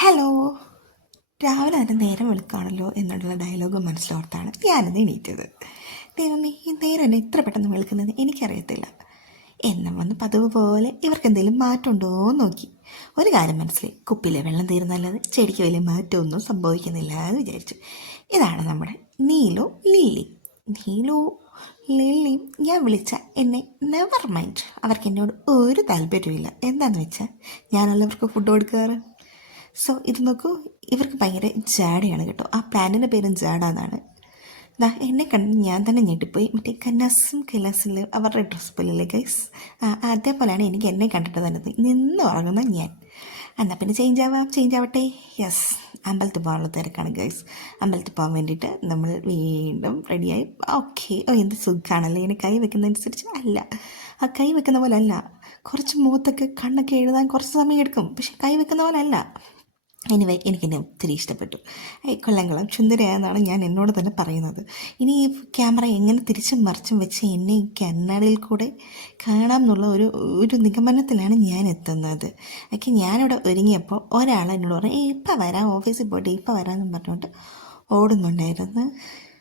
Hello. രാവിലെ തന്നെ നേരം വെളുക്കാണല്ലോ എന്നുള്ള ഡയലോഗ് മനസ്സിലോർത്താണ് ഞാനിന്ന് എണീറ്റത്. ദൈവമേ, ഈ നേരം എന്നെ ഇത്ര പെട്ടെന്ന് വെളുക്കുന്നത് എനിക്കറിയത്തില്ല. എന്നും വന്ന് പതിവ് പോലെ ഇവർക്ക് എന്തെങ്കിലും മാറ്റമുണ്ടോ എന്ന് നോക്കി. ഒരു കാര്യം മനസ്സിലായി, കുപ്പിയിലെ വെള്ളം തീരുന്നല്ലാതെ ചെടിക്ക് വലിയ മാറ്റമൊന്നും സംഭവിക്കുന്നില്ല എന്ന് വിചാരിച്ചു. ഇതാണ് നമ്മുടെ നീലു ലില്ലി. നീലു ലില്ലിയും ഞാൻ വിളിച്ച എന്നെ നെവർ മൈൻഡ്. അവർക്ക് എന്നോട് ഒരു താല്പര്യമില്ല. എന്താണെന്ന് വെച്ചാൽ ഞാനല്ല ഇവർക്ക് ഫുഡ് കൊടുക്കാറ്. സോ ഇത് നോക്കൂ, ഇവർക്ക് ഭയങ്കര ജാടയാണ് കേട്ടോ. ആ പ്ലാനിൻ്റെ പേരും ജാഡ എന്നാണ്. എന്നെ കണ്ട് ഞാൻ തന്നെ ഞെട്ടിപ്പോയി. മറ്റേ കന്നാസും കൈലാസിൽ അവരുടെ ഡ്രസ്സ് പോലെയല്ലേ ഗൈസ്, അതേപോലെയാണ് എനിക്ക് എന്നെ കണ്ടിട്ട് തന്നെ നിന്ന് ഉറങ്ങുന്ന ഞാൻ. എന്നാൽ പിന്നെ ചേഞ്ച് ആവട്ടെ. യെസ്, അമ്പലത്തിൽ പോകാനുള്ള തിരക്കാണ് ഗൈസ്. അമ്പലത്തിൽ പോകാൻ വേണ്ടിയിട്ട് നമ്മൾ വീണ്ടും റെഡിയായി. ഓക്കെ. എന്ത് സുഖമാണല്ലേ ഇങ്ങനെ കൈ വെക്കുന്നതനുസരിച്ച്. അല്ല, ആ കൈ വെക്കുന്ന പോലെ അല്ല. കുറച്ച് മുഖത്തൊക്കെ കണ്ണൊക്കെ എഴുതാൻ കുറച്ച് സമയം എടുക്കും, പക്ഷെ കൈ വെക്കുന്ന പോലെ അല്ല. എനിവേ, എനിക്കെന്നെ ഒത്തിരി ഇഷ്ടപ്പെട്ടു. കൊള്ളാം ചുന്ദരയാണെന്നാണ് ഞാൻ എന്നോട് തന്നെ പറയുന്നത്. ഇനി ഈ ക്യാമറ എങ്ങനെ തിരിച്ചും മറിച്ചും വെച്ച് എന്നെ ഈ കണ്ണാടിയിൽ കൂടെ കാണാം എന്നുള്ള ഒരു നിഗമനത്തിലാണ് ഞാൻ എത്തുന്നത്. ഒക്കെ ഞാനിവിടെ ഒരുങ്ങിയപ്പോൾ ഒരാൾ എന്നോട് പറഞ്ഞു, ഇപ്പം വരാം, ഓഫീസിൽ പോയിട്ട് ഇപ്പം വരാമെന്ന് പറഞ്ഞുകൊണ്ട് ഓടുന്നുണ്ടായിരുന്നു.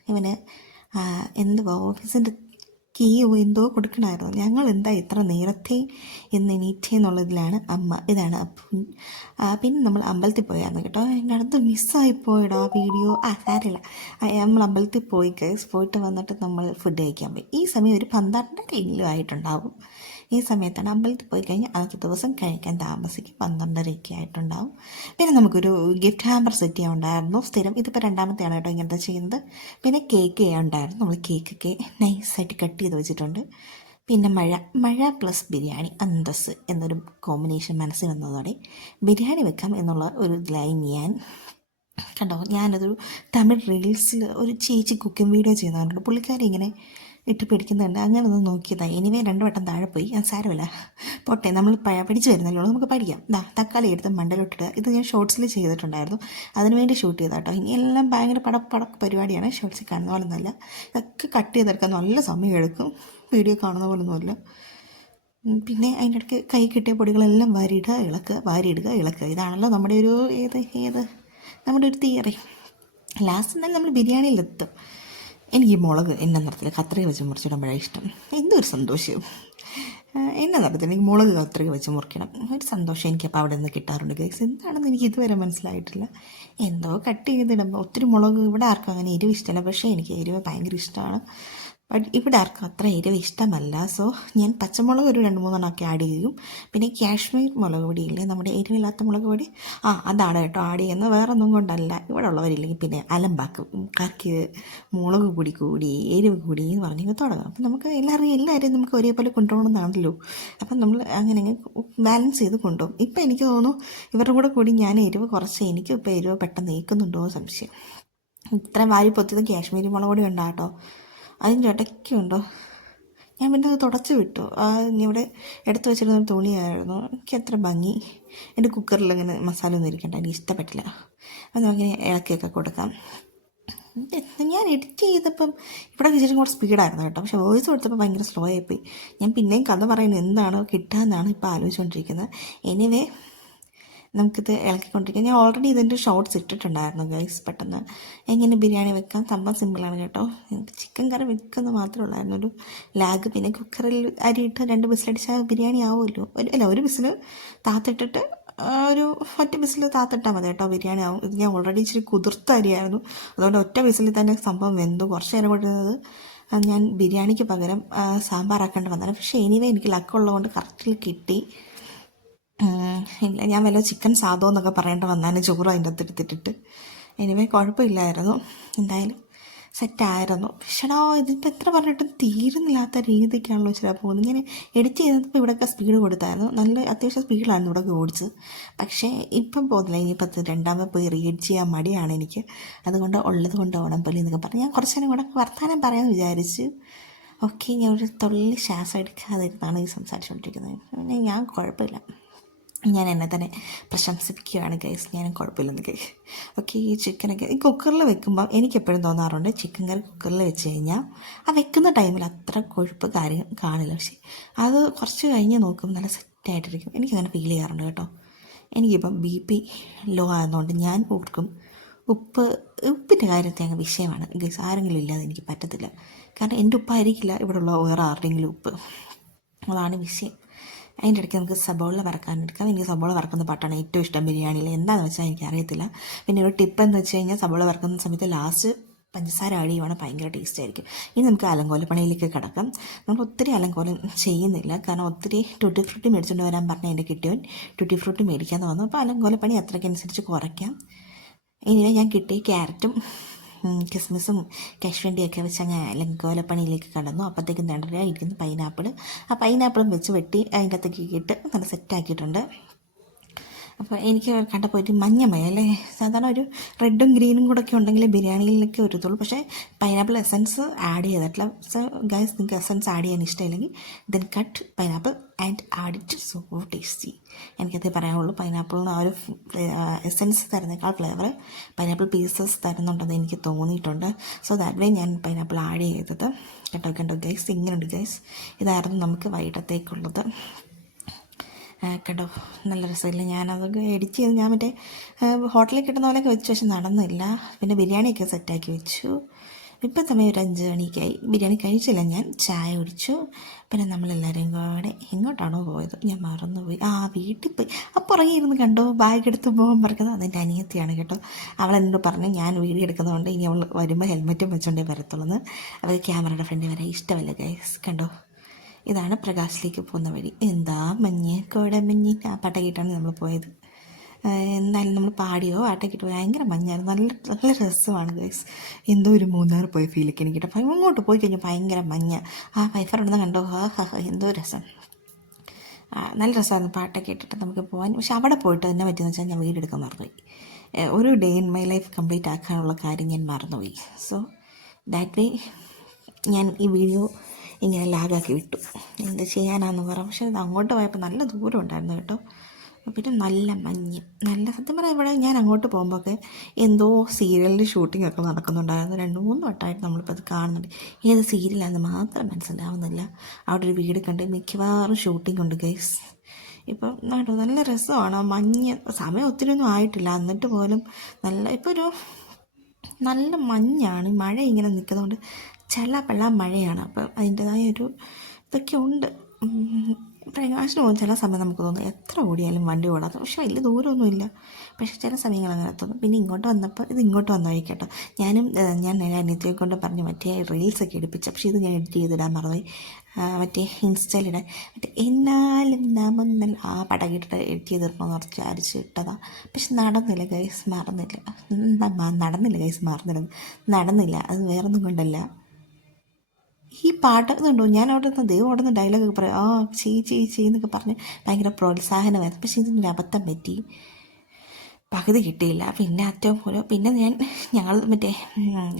ഇവന് എന്തുവാ ഓഫീസിൻ്റെ കീയോ എന്തോ കൊടുക്കണമായിരുന്നു. ഞങ്ങൾ എന്താ ഇത്ര നേരത്തെ എന്ന് എണീറ്റെന്നുള്ളതിലാണ് അമ്മ. ഇതാണ് പിന്നെ നമ്മൾ അമ്പലത്തിൽ പോയായിരുന്നു കേട്ടോ. എൻ്റെ അടുത്ത് മിസ്സായിപ്പോയിടാ വീഡിയോ. സാരമില്ല. നമ്മൾ അമ്പലത്തിൽ പോയി ഗൈസ്. പോയിട്ട് വന്നിട്ട് നമ്മൾ ഫുഡ് കഴിക്കാൻ പോയി. ഈ സമയം ഒരു 12:30 ആയിട്ടുണ്ടാവും. ഈ സമയത്താണ് അമ്പലത്തിൽ പോയി കഴിഞ്ഞാൽ അന്നത്തെ ദിവസം കഴിക്കാൻ താമസിക്കും. 12:30 ആയിട്ടുണ്ടാവും. പിന്നെ നമുക്കൊരു ഗിഫ്റ്റ് ഹാമ്പർ സെറ്റ് ചെയ്യാൻ ഉണ്ടായിരുന്നു സ്ഥിരം. ഇതിപ്പോൾ രണ്ടാമത്തെയാണ് കേട്ടോ ഇങ്ങനത്തെ ചെയ്യുന്നത്. പിന്നെ കേക്ക് ചെയ്യാൻ ഉണ്ടായിരുന്നു. നമ്മൾ കേക്കൊക്കെ നൈസായിട്ട് കട്ട് ചെയ്ത് വെച്ചിട്ടുണ്ട്. പിന്നെ മഴ പ്ലസ് ബിരിയാണി അന്തസ് എന്നൊരു കോമ്പിനേഷൻ മനസ്സിൽ വന്നതോടെ ബിരിയാണി വെക്കാം എന്നുള്ള ഒരു ഇതിലായി ഞാൻ. കണ്ടോ, ഞാനതൊരു തമിഴ് റീൽസിൽ ഒരു ചേച്ചി കുക്കിംഗ് വീഡിയോ ചെയ്യുന്നുണ്ട്. പുള്ളിക്കാരി ഇങ്ങനെ ഇട്ട് പിടിക്കുന്നുണ്ട്. അങ്ങനെ ഒന്ന് നോക്കിയതാണ്. എനിവേ 2 വട്ടം താഴെ പോയി. സാരമില്ല, പോട്ടെ, നമ്മൾ പഠിച്ചു വരുന്നല്ലോ, നമുക്ക് പഠിക്കാം. തക്കാളി എടുത്ത് മണ്ടലോട്ടിടുക. ഇത് ഞാൻ ഷോർട്സിൽ ചെയ്തിട്ടുണ്ടായിരുന്നു, അതിനുവേണ്ടി ഷൂട്ട് ചെയ്താൽ കേട്ടോ. ഇനി എല്ലാം ഭയങ്കര പടക്ക് പരിപാടിയാണ്. ഷോർട്സിൽ കാണുന്ന പോലെ ഒന്നുമല്ല. ഇതൊക്കെ കട്ട് ചെയ്തെടുക്കാൻ നല്ല സമയം എടുക്കും. വീഡിയോ കാണുന്ന പോലെ ഒന്നുമില്ല. പിന്നെ അതിൻ്റെ ഇടയ്ക്ക് കൈ കിട്ടിയ പൊടികളെല്ലാം വാരിയിടുക ഇളക്കുക. ഇതാണല്ലോ നമ്മുടെ ഒരു നമ്മുടെ ഒരു തിയറി. ലാസ്റ്റ് എന്നാലും നമ്മൾ ബിരിയാണിയിലെത്തും. എനിക്ക് ഈ മുളക് എണ്ണ നിറത്തിൽ കത്രിക വെച്ച് മുറിച്ചിടുമ്പോഴാണ് ഇഷ്ടം. എന്തൊരു സന്തോഷം. എണ്ണ നിറത്തിൽ എനിക്ക് മുളക് കത്രിക വെച്ച് മുറിക്കണം, ഒരു സന്തോഷം എനിക്കപ്പോൾ അവിടെ നിന്ന് കിട്ടാറുണ്ട് ഗൈസ്. എന്താണെന്ന് എനിക്ക് ഇതുവരെ മനസ്സിലായിട്ടില്ല. എന്തോ കട്ട് ചെയ്തിടുമ്പോൾ ഒത്തിരി മുളക്, ഇവിടെ ആർക്കും അങ്ങനെ എരിവ് ഇഷ്ടമല്ല, പക്ഷേ എനിക്ക് എരിവ് ഭയങ്കര ഇഷ്ടമാണ്. ബട്ട് ഇവിടെ ആർക്കും അത്ര എരിവ് ഇഷ്ടമല്ല. സോ ഞാൻ പച്ചമുളക് ഒരു 2-3 ഒക്കെ ആഡ് ചെയ്യും. പിന്നെ കാശ്മീർ മുളക് പൊടിയില്ലേ, നമ്മുടെ എരിവില്ലാത്ത മുളക് പൊടി, അതാണ് കേട്ടോ ആഡ് ചെയ്യുന്നത്. വേറെ ഒന്നും കൊണ്ടല്ല. ഇവിടെ ഉള്ളവരില്ലെങ്കിൽ പിന്നെ അലമ്പാക്കും. കറിക്ക് മുളക് പൊടി കൂടി എരിവ് കൂടി എന്ന് പറഞ്ഞ് തുടങ്ങും. അപ്പം നമുക്ക് എല്ലാവരെയും നമുക്ക് ഒരേപോലെ കൊണ്ടുപോകണമെന്നാണല്ലോ. അപ്പം നമ്മൾ അങ്ങനെ ബാലൻസ് ചെയ്ത് കൊണ്ടുപോകും. ഇപ്പം എനിക്ക് തോന്നുന്നു ഇവരുടെ കൂടി ഞാൻ എരിവ് കുറച്ച് എനിക്കും ഇപ്പോൾ എരിവ് പെട്ടെന്ന് നീക്കുന്നുണ്ടോ സംശയം. ഇത്രയും വാരി പൊത്തിയത് കാശ്മീരി മുളക് പൊടി ഉണ്ടാട്ടോ. അതിൻ്റെ ഇടയ്ക്കുണ്ടോ, ഞാൻ പിന്നെ അത് തുടച്ച് വിട്ടു. ഇവിടെ എടുത്തു വെച്ചിരുന്ന ഒരു തുണിയായിരുന്നു. എനിക്ക് അത്ര ഭംഗി എൻ്റെ കുക്കറിൽ ഇങ്ങനെ മസാല ഒന്നും ഇരിക്കണ്ട, എനിക്ക് ഇഷ്ടപ്പെട്ടില്ല. അത് നമുക്കിങ്ങനെ ഇളക്കിയൊക്കെ കൊടുക്കാം. ഞാൻ എഡിറ്റ് ചെയ്തപ്പം ഇവിടെ ഇച്ചിരി കൂടെ സ്പീഡായിരുന്നു കേട്ടോ, പക്ഷേ വോയിസ് കൊടുത്തപ്പോൾ ഭയങ്കര സ്ലോ ആയിപ്പോയി. ഞാൻ പിന്നെയും കഥ പറയുന്നത് എന്താണോ കിട്ടാമെന്നാണ് ഇപ്പോൾ ആലോചിച്ചുകൊണ്ടിരിക്കുന്നത്. എനിവേ, നമുക്കിത് ഇളക്കിക്കൊണ്ടിരിക്കാം. ഞാൻ ഓൾറെഡി ഇതിൻ്റെ ഷോർട്സ് ഇട്ടിട്ടുണ്ടായിരുന്നു ഗൈസ്. പെട്ടെന്ന് എങ്ങനെ ബിരിയാണി വെക്കാം, സംഭവം സിമ്പിളാണ് കേട്ടോ. എനിക്ക് ചിക്കൻ കറി വെക്കുന്നത് മാത്രമേ ഉള്ളായിരുന്നു ഒരു ലാഗ്. പിന്നെ കുക്കറിൽ അരിയിട്ട് 2 വിസിലടിച്ചാൽ ബിരിയാണി ആവുമല്ലോ. ഒരു വിസിൽ താത്തിട്ടിട്ട് ഒരു ഒറ്റ വിസിൽ താത്തിട്ടാൽ മതി കേട്ടോ, ബിരിയാണി ആവും. ഇത് ഞാൻ ഓൾറെഡി ഇച്ചിരി കുതിർത്ത അരിയായിരുന്നു, അതുകൊണ്ട് ഒറ്റ വിസിലിൽ തന്നെ സംഭവം വെന്തു. കുറച്ച് നേരം കൊണ്ടുവന്നത് ഞാൻ ബിരിയാണിക്ക് പകരം സാമ്പാറാക്കേണ്ടി വന്നത്. പക്ഷേ എനിവേ എനിക്ക് ലക്കുള്ളതുകൊണ്ട് കറക്റ്റിൽ കിട്ടി. ഇല്ല, ഞാൻ വല്ല ചിക്കൻ സാദോ എന്നൊക്കെ പറയേണ്ട വന്നാലും ചോറ് അതിൻ്റെ അകത്ത് എടുത്തിട്ടിട്ട്. എനിവേ കുഴപ്പമില്ലായിരുന്നു, എന്തായാലും സെറ്റായിരുന്നു. പക്ഷേടാ, ഇതിപ്പോൾ എത്ര പറഞ്ഞിട്ടും തീരുന്നില്ലാത്ത രീതിക്കാണല്ലോ ചില പോകുന്നത്. ഇങ്ങനെ എഡിറ്റ് ചെയ്തപ്പോൾ ഇവിടെയൊക്കെ സ്പീഡ് കൊടുത്തായിരുന്നു, നല്ല അത്യാവശ്യം സ്പീഡിലായിരുന്നു ഇവിടെയൊക്കെ ഓടിച്ചത്. പക്ഷേ ഇപ്പം പോകുന്നില്ല. ഇനിയിപ്പോൾ രണ്ടാമത് പോയി റീഡ് ചെയ്യാൻ മടിയാണ് എനിക്ക്. അതുകൊണ്ട് ഉള്ളത് കൊണ്ട് ഓണം പോലെ എന്നൊക്കെ പറഞ്ഞ് ഞാൻ കുറച്ച് നേരം കൂടെ വർത്താനം പറയാമെന്ന് വിചാരിച്ചു. ഓക്കെ, ഞാൻ ഒരു തുള്ളി ശ്വാസം എടുക്കാതിരുന്നാണ് ഈ സംസാരിച്ചുകൊണ്ടിരിക്കുന്നത്. ഞാൻ കുഴപ്പമില്ല, ഞാൻ എന്നെ തന്നെ പ്രശംസിപ്പിക്കുകയാണ് ഗൈസ്. ഞാനും കുഴപ്പമില്ലെന്ന് കേക്ക്. ഓക്കെ, ഈ ചിക്കനൊക്കെ ഈ കുക്കറിൽ വെക്കുമ്പോൾ എനിക്കെപ്പോഴും തോന്നാറുണ്ട്, ചിക്കൻ കറി കുക്കറിൽ വെച്ച് കഴിഞ്ഞാൽ ആ വെക്കുന്ന ടൈമിൽ അത്ര കൊഴുപ്പ് കാണില്ല. പക്ഷേ അത് കുറച്ച് കഴിഞ്ഞ് നോക്കുമ്പോൾ നല്ല സെറ്റായിട്ടിരിക്കും. എനിക്കങ്ങനെ ഫീൽ ചെയ്യാറുണ്ട് കേട്ടോ. എനിക്കിപ്പം BP ലോ ആകുന്നതുകൊണ്ട് ഞാൻ ഓർക്കും ഉപ്പിൻ്റെ കാര്യത്തിൽ അങ്ങ് വിഷയമാണ് ഗൈസ്. ആരെങ്കിലും ഇല്ലാതെ എനിക്ക് പറ്റത്തില്ല. കാരണം എൻ്റെ ഉപ്പായിരിക്കില്ല ഇവിടെയുള്ള വേറെ ആരുടെയെങ്കിലും ഉപ്പ്. അതാണ് വിഷയം. അതിൻ്റെ ഇടയ്ക്ക് നമുക്ക് സബോള വറക്കാനെടുക്കാം. എനിക്ക് സബോള വറക്കുന്ന പാട്ടാണ് ഏറ്റവും ഇഷ്ടം ബിരിയാണിയിൽ. എന്താണെന്ന് വെച്ചാൽ എനിക്കറിയത്തില്ല. പിന്നെ ഒരു ടിപ്പ് എന്ന് വെച്ച് കഴിഞ്ഞാൽ സബോള വറക്കുന്ന സമയത്ത് ലാസ്റ്റ് പഞ്ചസാര ആഡ് ചെയ്യുവാണെങ്കിൽ ഭയങ്കര ടേസ്റ്റ് ആയിരിക്കും. ഇനി നമുക്ക് അലങ്കോലപ്പണിയിലേക്ക് കിടക്കാം. നമ്മൾ ഒത്തിരി അലങ്കോലം ചെയ്യുന്നില്ല, കാരണം ഒത്തിരി ട്യൂട്ടി ഫ്രൂട്ടി മേടിച്ചുകൊണ്ട് വരാൻ പറഞ്ഞ എൻ്റെ കിട്ടിയവൻ ട്യൂട്ടി ഫ്രൂട്ടി മേടിക്കാമെന്ന് വന്നു. അപ്പോൾ അലങ്കോലപ്പണി അത്രയ്ക്കനുസരിച്ച് കുറയ്ക്കാം. ഇനി ഞാൻ കിട്ടിയ ക്യാരറ്റും കിസ്മിസും കശുവണ്ടിയൊക്കെ വെച്ച് അങ്ങ് അലങ്കോലപ്പണിയിലേക്ക് കടന്നു. അപ്പോഴത്തേക്കും തണ്ടര ഇരിക്കുന്ന പൈനാപ്പിൾ, ആ പൈനാപ്പിളും വെച്ച് വെട്ടി അതിൻ്റെ അകത്തേക്ക് ഇട്ട് നല്ല സെറ്റാക്കിയിട്ടുണ്ട്. അപ്പോൾ എനിക്ക് കണ്ടപ്പോൾ ഒരു മഞ്ഞമയം അല്ലേ. സാധാരണ ഒരു റെഡും ഗ്രീനും കൂടെ ഒക്കെ ഉണ്ടെങ്കിൽ ബിരിയാണിയിലൊക്കെ ഒരു ഇതുള്ളൂ. പക്ഷേ പൈനാപ്പിൾ എസൻസ് ആഡ് ചെയ്തിട്ടില്ല. സോ ഗൈസ്, നിങ്ങൾക്ക് എസൻസ് ആഡ് ചെയ്യാൻ ഇഷ്ടമില്ലെങ്കിൽ then cut pineapple and add it. So tasty. എനിക്കതേ പറയാനുള്ളൂ. പൈനാപ്പിളിന് ആ ഒരു എസൻസ് തരുന്നേക്കാൾ ഫ്ലേവർ പൈനാപ്പിൾ പീസസ് തരുന്നുണ്ടെന്ന് എനിക്ക് തോന്നിയിട്ടുണ്ട്. സോ ദാറ്റ് വേ ഞാൻ പൈനാപ്പിൾ ആഡ് ചെയ്തത്. കേട്ടോ ഗൈസ്, ഇങ്ങനെയുണ്ട് ഗൈസ്. ഇതായിരുന്നു നമുക്ക് വൈകിട്ടത്തേക്കുള്ളത്. കേട്ടോ, നല്ല രസമില്ല. ഞാനതൊക്കെ എഡിറ്റ് ചെയ്ത് ഞാൻ മറ്റേ ഹോട്ടലിൽ കിട്ടുന്ന പോലെയൊക്കെ വെച്ചു, പക്ഷെ നടന്നില്ല. പിന്നെ ബിരിയാണിയൊക്കെ സെറ്റാക്കി വെച്ചു. ഇപ്പം സമയം ഒരു 5 മണിക്കായി. ബിരിയാണി കഴിച്ചില്ല ഞാൻ, ചായ കുടിച്ചു. പിന്നെ നമ്മളെല്ലാവരും കൂടെ എങ്ങോട്ടാണോ പോയത് ഞാൻ മറന്നുപോയി. വീട്ടിൽ പോയി. അപ്പോൾ ഉറങ്ങിയിരുന്ന് കണ്ടോ ബാഗ് എടുത്ത് പോകാൻ പറഞ്ഞത് അതെൻ്റെ അനിയത്തിയാണ് കേട്ടോ. അവളെന്നോട് പറഞ്ഞു ഞാൻ വീഡിയോ എടുക്കുന്നതുകൊണ്ട് ഇനി അവൾ വരുമ്പോൾ ഹെൽമെറ്റും വെച്ചുകൊണ്ടേ വരത്തുള്ളൂ. അവൾക്ക് ക്യാമറയുടെ ഫ്രണ്ടിൽ വരാൻ ഇഷ്ടമല്ല ഗൈസ്. കണ്ടോ, ഇതാണ് പ്രകാശിലേക്ക് പോകുന്ന വഴി. എന്താ മഞ്ഞ്, കോടമഞ്ഞ്. ആ പാട്ടൊക്കെയിട്ടാണ് നമ്മൾ പോയത്. എന്തായാലും നമ്മൾ പാടിയോ പാട്ടൊക്കെ ഇട്ട് ഭയങ്കര മഞ്ഞായിരുന്നു. നല്ല നല്ല രസമാണ് ഗൈസ്. എന്തോ ഒരു മൂന്നാർ പോയ ഫീലൊക്കെ എനിക്ക് കിട്ടും. അങ്ങോട്ട് പോയി കഴിഞ്ഞാൽ ഭയങ്കര മഞ്ഞ. വൈഫർ ഉണ്ടെന്ന് കണ്ടോ, എന്തോ രസം. നല്ല രസമായിരുന്നു പാട്ടൊക്കെ ഇട്ടിട്ട് നമുക്ക് പോകാൻ. പക്ഷെ അവിടെ പോയിട്ട് തന്നെ പറ്റിയെന്ന് വെച്ചാൽ ഞാൻ വീഡിയോ എടുക്കാൻ മറന്നുപോയി. ഒരു day in my life complete ആക്കാനുള്ള കാര്യം ഞാൻ മറന്നുപോയി. സോ ദാറ്റ് വേ ഞാൻ ഈ വീഡിയോ ഇങ്ങനെ ലാഗാക്കി വിട്ടു. എന്ത് ചെയ്യാനാന്ന് പറ. പക്ഷേ ഇത് അങ്ങോട്ട് പോയപ്പോൾ നല്ല ദൂരം ഉണ്ടായിരുന്നു കേട്ടോ. പിന്നെ നല്ല മഞ്ഞ്, നല്ല സത്യം പറയാം. ഇവിടെ ഞാൻ അങ്ങോട്ട് പോകുമ്പോഴൊക്കെ എന്തോ സീരിയലിൻ്റെ ഷൂട്ടിംഗ് ഒക്കെ നടക്കുന്നുണ്ടായിരുന്നു. 2-3 വട്ടമായിട്ട് നമ്മളിപ്പോൾ അത് കാണുന്നുണ്ട്. ഏത് സീരിയലാണെന്ന് മാത്രം മനസ്സിലാവുന്നില്ല. അവിടെ ഒരു വീട് കണ്ട് മിക്കവാറും ഷൂട്ടിംഗ് ഉണ്ട് ഗൈസ്. ഇപ്പം നല്ല രസമാണ്. മഞ്ഞ് സമയം ഒത്തിരി ഒന്നും ആയിട്ടില്ല, എന്നിട്ട് പോലും ഇപ്പോൾ ഒരു നല്ല മഞ്ഞാണ്. മഴ ഇങ്ങനെ നിൽക്കുന്നതുകൊണ്ട് ചെള്ളപ്പള്ള മഴയാണ്. അപ്പം അതിൻ്റെതായ ഒരു ഇതൊക്കെ ഉണ്ട്. പ്രകാശന് പോകും ചില സമയം നമുക്ക് തോന്നും എത്ര ഓടിയാലും വണ്ടി ഓടാത്ത. പക്ഷെ വലിയ ദൂരമൊന്നുമില്ല, പക്ഷേ ചില സമയങ്ങൾ അങ്ങനെ തോന്നും. പിന്നെ ഇങ്ങോട്ട് വന്നപ്പോൾ ഇത് ഇങ്ങോട്ട് വന്ന വഴി കേട്ടോ. ഞാൻ അനിയത്തിയെ കൊണ്ട് പറഞ്ഞ് മറ്റേ റീൽസൊക്കെ എടുപ്പിച്ചു. പക്ഷേ ഇത് ഞാൻ എഡിറ്റ് ചെയ്തിടാൻ മറന്നുപോയി. മറ്റേ ഇൻസ്റ്റയിലിടാൻ എന്നാലും നാമൊന്നൽ ആ പടകിട്ട് എഡിറ്റ് ചെയ്തിടണമെന്ന് വിചാരിച്ച് ഇട്ടതാണ്. പക്ഷെ നടന്നില്ല ഗൈസ്, നടന്നില്ല. അത് വേറൊന്നും കൊണ്ടല്ല. ഈ പാട്ട് ഇതുണ്ടോ, ഞാൻ അവിടെ നിന്ന് ദൈവം അവിടെ നിന്ന് ഡയലോഗൊക്കെ പറയും, എന്നൊക്കെ പറഞ്ഞ് ഭയങ്കര പ്രോത്സാഹനമായിരുന്നു. പക്ഷേ ഇതിനൊരു അബദ്ധം പറ്റി, പകുതി കിട്ടിയില്ല. പിന്നെ ഏറ്റവും പോലെ പിന്നെ ഞങ്ങൾ മറ്റേ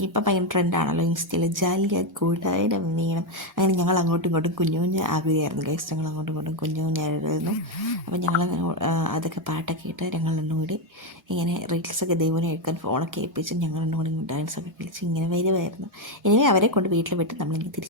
ഇപ്പം ഭയങ്കര ട്രെൻഡാണല്ലോ ഇൻസ്റ്റയിൽ ജാലിയ കൂടായിരം നീളം. അങ്ങനെ ഞങ്ങൾ അങ്ങോട്ടും ഇങ്ങോട്ടും കുഞ്ഞു ആകുകയായിരുന്നു ഗൈസ്. ഞങ്ങൾ അങ്ങോട്ടും ഇങ്ങോട്ടും കുഞ്ഞായിരുന്നു. അപ്പം ഞങ്ങൾ അതൊക്കെ പാട്ടൊക്കെ ഇട്ട് ഞങ്ങൾ രണ്ടും കൂടി ഇങ്ങനെ റീൽസൊക്കെ ദൈവനെ എടുക്കാൻ ഫോണൊക്കെ ഏൽപ്പിച്ച് ഞങ്ങൾ രണ്ടും കൂടി ഡാൻസൊക്കെ കളിച്ച് ഇങ്ങനെ വരുമായിരുന്നു. ഇനി അവരെ കൊണ്ട് വീട്ടിൽ വിട്ട് നമ്മളിങ്ങനെ തിരിച്ച്